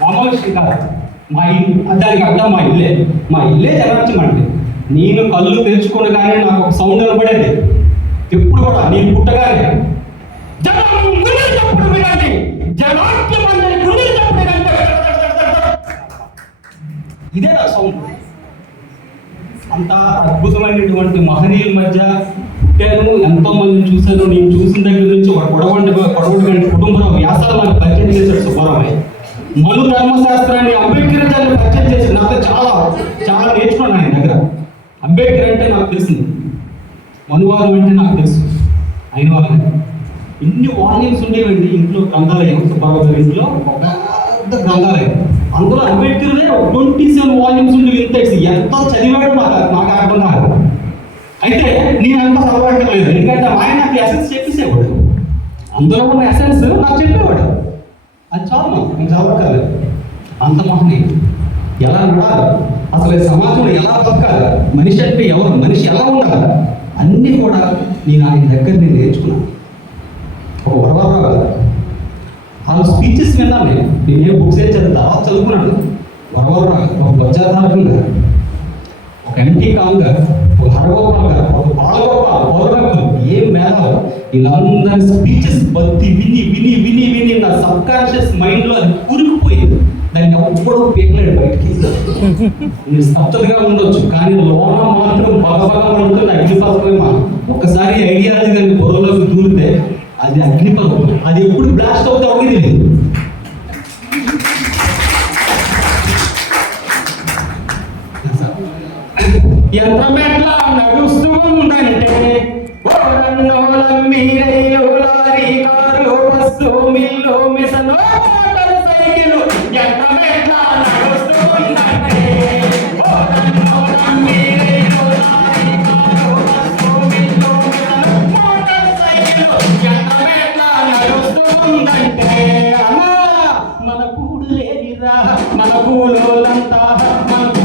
అమావాస్య కాదు మా ఇల్లు దానికి అర్థం మా ఇల్లే. మా ఇల్లే జనార్చమండి నేను కళ్ళు తెరుచుకోగానే నాకు ఒక సౌండ్ కనపడేది ఎప్పుడు కూడా నేను పుట్టగానే జనం ఇదే నా సౌండ్. అంత అద్భుతమైనటువంటి మహనీయుల మధ్య పుట్టాను ఎంతో మందిని చూశాను. నేను చూసిన దగ్గర నుంచి ఒక పొడవంటి కొడవడి కుటుంబంలో వ్యాసాలు నాకు పరిచయం చేశాడు సుబ్బారామయ్య మను ధర్మశాస్త్రాన్ని అంబేద్కర్ గారిని పరిచయం చేసి నాకు చాలా చాలా నేర్చుకున్నాను ఆయన దగ్గర. అంబేద్కర్ అంటే నాకు తెలిసింది మనువాదం అంటే నాకు తెలుసు. అయిన వాళ్ళని ఇన్ని వాల్యూమ్స్ ఉండేవండి ఇంట్లో గ్రంథాలయం సుబ్బారావు గారి ఇంట్లో ఒక పెద్ద గ్రంథాలయం. అందులో అంబేద్కర్లే ట్వంటీ సెవెన్ వాల్యూమ్స్ ఉండేవి. ఇంత ఎంత చదివాడు నాకు నాకు అర్థం కాదు. అయితే నేను అంత చదవక్కర్లేదు ఎందుకంటే ఆయన నాకు ఎసెన్స్ చెప్పేసేవాడు. అందులో ఉన్న ఎసెన్స్ నాకు చెప్పేవాడు. అది చాలు నాకు నేను చదవక్కర్లేదు. అంత మహనీయుడు ఎలా నడాలి అసలు సమాజంలో ఎలా బతకాలి? మనిషి అంటే ఎవరు? మనిషి ఎలా ఉండాలి? అన్నీ కూడా నేను ఆయన దగ్గర నేను నేర్చుకున్నాను. ఒక వరవరావు కాదు. వాళ్ళ స్పీచెస్ విన్నాను నేను. నేను ఏ బుక్స్ ఏం చదివి తర్వాత చదువుకున్నాను. వరవరావు ఒక బొజ్జాతారకం గారు ఒక ఎంటీ కాంగ్ గారు ఒక హరగోపాల్ గారు ఒక బాలగోపాల్ ఏం మేధాలు వీళ్ళందరి స్పీచెస్ బతి విని విని విని విని నా సబ్ కాన్షియస్ మైండ్లో అది కూరుకుపోయింది దాన్ని ఎవ్వడూ పీకలేడు బయటికి మీరు స్తబ్దతగా ఉండొచ్చు కానీ లోన మాత్రం బగబగ ఉంటుంది అగ్నిపర్వతం ఒక్కసారి ఐడియాలజీ కానీ బుర్రలోకి దూరితే అది అగ్నిపర్వతం అది ఎప్పుడు బ్లాస్ట్ అవుతే ఒకటి తెలియదు యంత్రమెట్లా నడుస్తూ ఉందంటే ఓరన్నోలం మీరైలు లారీ కారు బస్సు మిల్లు మిసను మోటార్ సైకిల్ యంత్రమెట్లా నడుస్తూ ఉందంటే మిల్లు మన కూడు లేదిరా మన కూలోలంతా మన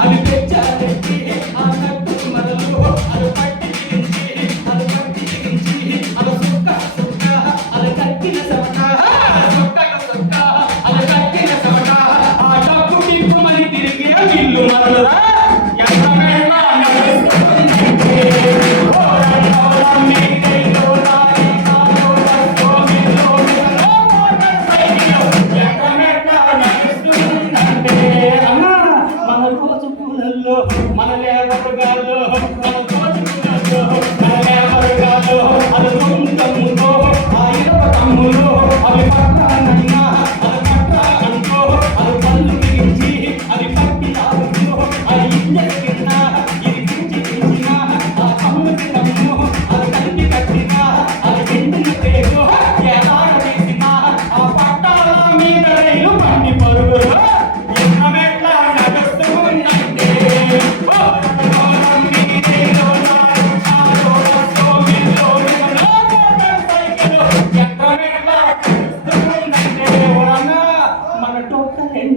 అవి పెంచాలెట్టి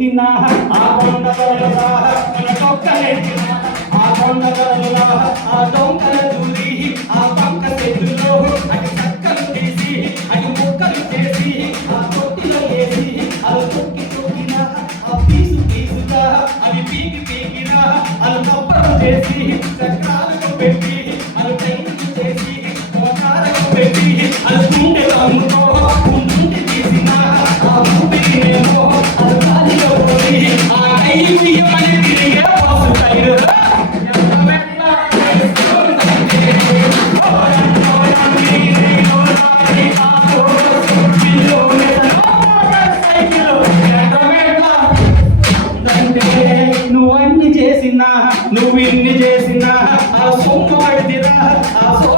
టొక్కలెండిన ఆ కొండగలుగా మన టొక్కలెండిన ఆ కొండగలుగా ఆ దొంగల దూరి ఆ పక్క చెట్టులో అటు చక్కలు తీసి అటు ముక్కలు చేసి ఆ తొట్టిలో వేసి అవి తొక్కి తొక్కిన ఆ పీసు పీసుగా అవి పీకి పీకిన అవి కప్పలు చేసి చక్రాలు Absolutely.